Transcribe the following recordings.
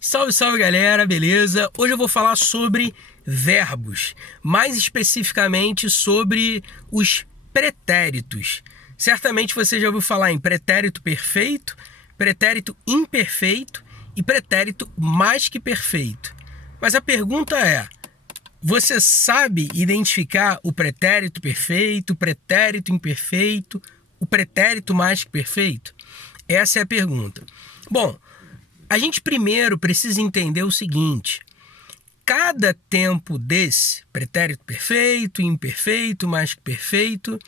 Salve, salve galera, beleza? Hoje eu vou falar sobre verbos, mais especificamente sobre os pretéritos. Certamente você já ouviu falar em pretérito perfeito, pretérito imperfeito e pretérito mais que perfeito. Mas a pergunta é: você sabe identificar o pretérito perfeito, o pretérito imperfeito, o pretérito mais que perfeito? Essa é a pergunta. Bom, a gente primeiro precisa entender o seguinte: cada tempo desse, pretérito perfeito, imperfeito, mais que perfeito,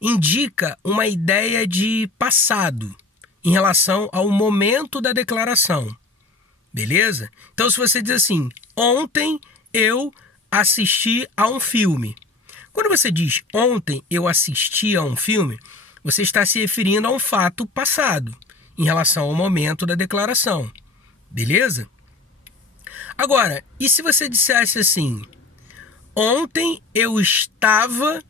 indica uma ideia de passado em relação ao momento da declaração. Beleza? Então, se você diz assim: ontem eu assisti a um filme. Quando você diz ontem eu assisti a um filme, você está se referindo a um fato passado em relação ao momento da declaração. Beleza? Agora, e se você dissesse assim: ontem eu estava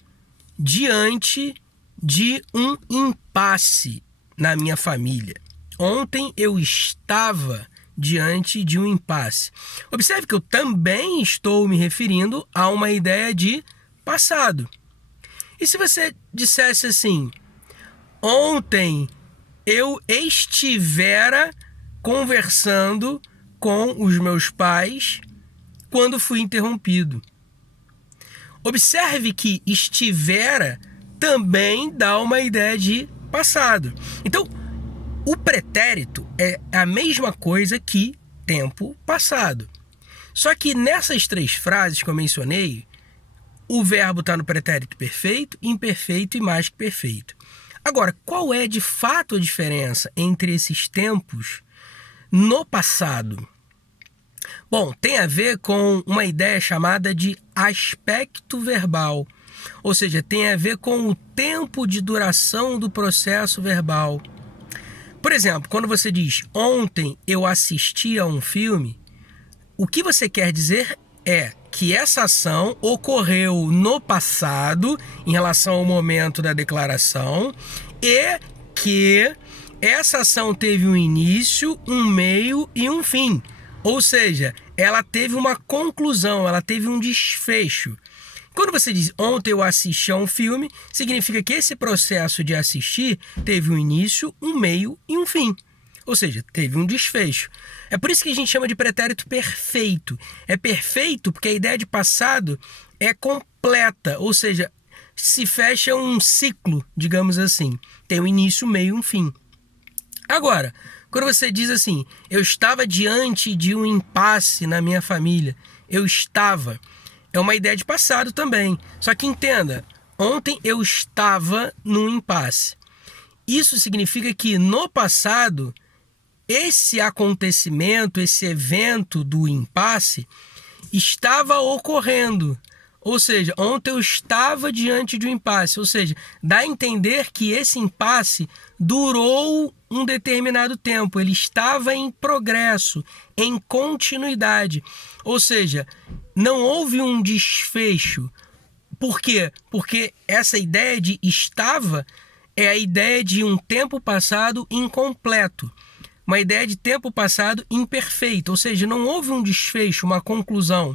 diante de um impasse na minha família. Ontem eu estava diante de um impasse. Observe que eu também estou me referindo a uma ideia de passado. E se você dissesse assim: ontem eu estivera conversando com os meus pais quando fui interrompido. Observe que estivera também dá uma ideia de passado. Então, o pretérito é a mesma coisa que tempo passado. Só que nessas três frases que eu mencionei, o verbo está no pretérito perfeito, imperfeito e mais que perfeito. Agora, qual é de fato a diferença entre esses tempos no passado? Bom, tem a ver com uma ideia chamada de aspecto verbal, ou seja, tem a ver com o tempo de duração do processo verbal. Por exemplo, quando você diz ontem eu assisti a um filme, o que você quer dizer é que essa ação ocorreu no passado, em relação ao momento da declaração, e que essa ação teve um início, um meio e um fim. Ou seja, ela teve uma conclusão, ela teve um desfecho. Quando você diz ontem eu assisti a um filme, significa que esse processo de assistir teve um início, um meio e um fim. Ou seja, teve um desfecho. É por isso que a gente chama de pretérito perfeito. É perfeito porque a ideia de passado é completa, ou seja, se fecha um ciclo, digamos assim. Tem um início, um meio e um fim. Agora, quando você diz assim: eu estava diante de um impasse na minha família, eu estava, é uma ideia de passado também. Só que entenda, ontem eu estava num impasse. Isso significa que no passado, esse acontecimento, esse evento do impasse estava ocorrendo. Ou seja, ontem eu estava diante de um impasse. Ou seja, dá a entender que esse impasse durou um determinado tempo. Ele estava em progresso, em continuidade. Ou seja, não houve um desfecho. Por quê? Porque essa ideia de estava é a ideia de um tempo passado incompleto. Uma ideia de tempo passado imperfeito. Ou seja, não houve um desfecho, uma conclusão.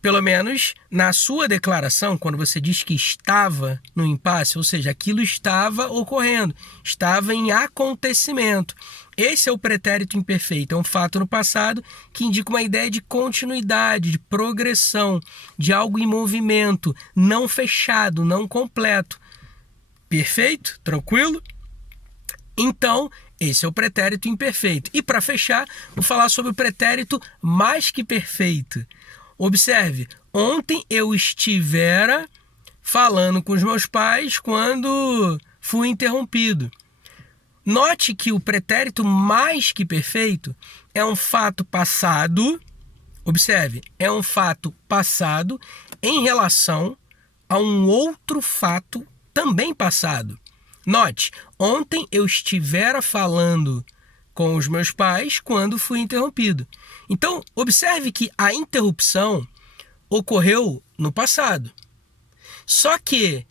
Pelo menos na sua declaração, quando você diz que estava no impasse, ou seja, aquilo estava ocorrendo, estava em acontecimento. Esse é o pretérito imperfeito, é um fato no passado que indica uma ideia de continuidade, de progressão, de algo em movimento, não fechado, não completo. Perfeito? Tranquilo? Então, esse é o pretérito imperfeito. E para fechar, vou falar sobre o pretérito mais que perfeito. Observe, ontem eu estivera falando com os meus pais quando fui interrompido. Note que o pretérito mais que perfeito é um fato passado, observe, é um fato passado em relação a um outro fato também passado. Note, ontem eu estivera falando com os meus pais quando fui interrompido. Então, observe que a interrupção ocorreu no passado. Só que,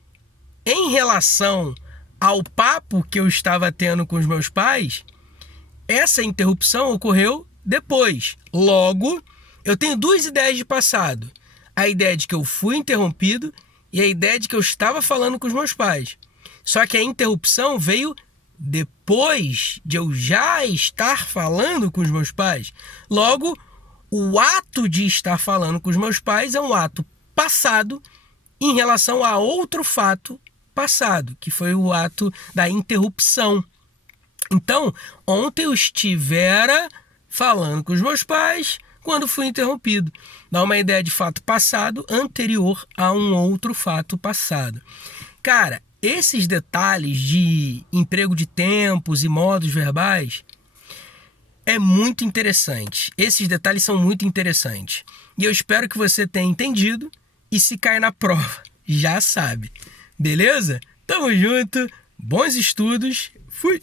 em relação ao papo que eu estava tendo com os meus pais, essa interrupção ocorreu depois. Logo, eu tenho duas ideias de passado. A ideia de que eu fui interrompido e a ideia de que eu estava falando com os meus pais. Só que a interrupção veio depois de eu já estar falando com os meus pais. Logo, o ato de estar falando com os meus pais é um ato passado em relação a outro fato passado, que foi o ato da interrupção. Então, ontem eu estivera falando com os meus pais quando fui interrompido. Dá uma ideia de fato passado anterior a um outro fato passado. Cara, esses detalhes de emprego de tempos e modos verbais é muito interessante. Esses detalhes são muito interessantes. E eu espero que você tenha entendido e se cair na prova, já sabe. Beleza? Tamo junto, bons estudos, fui!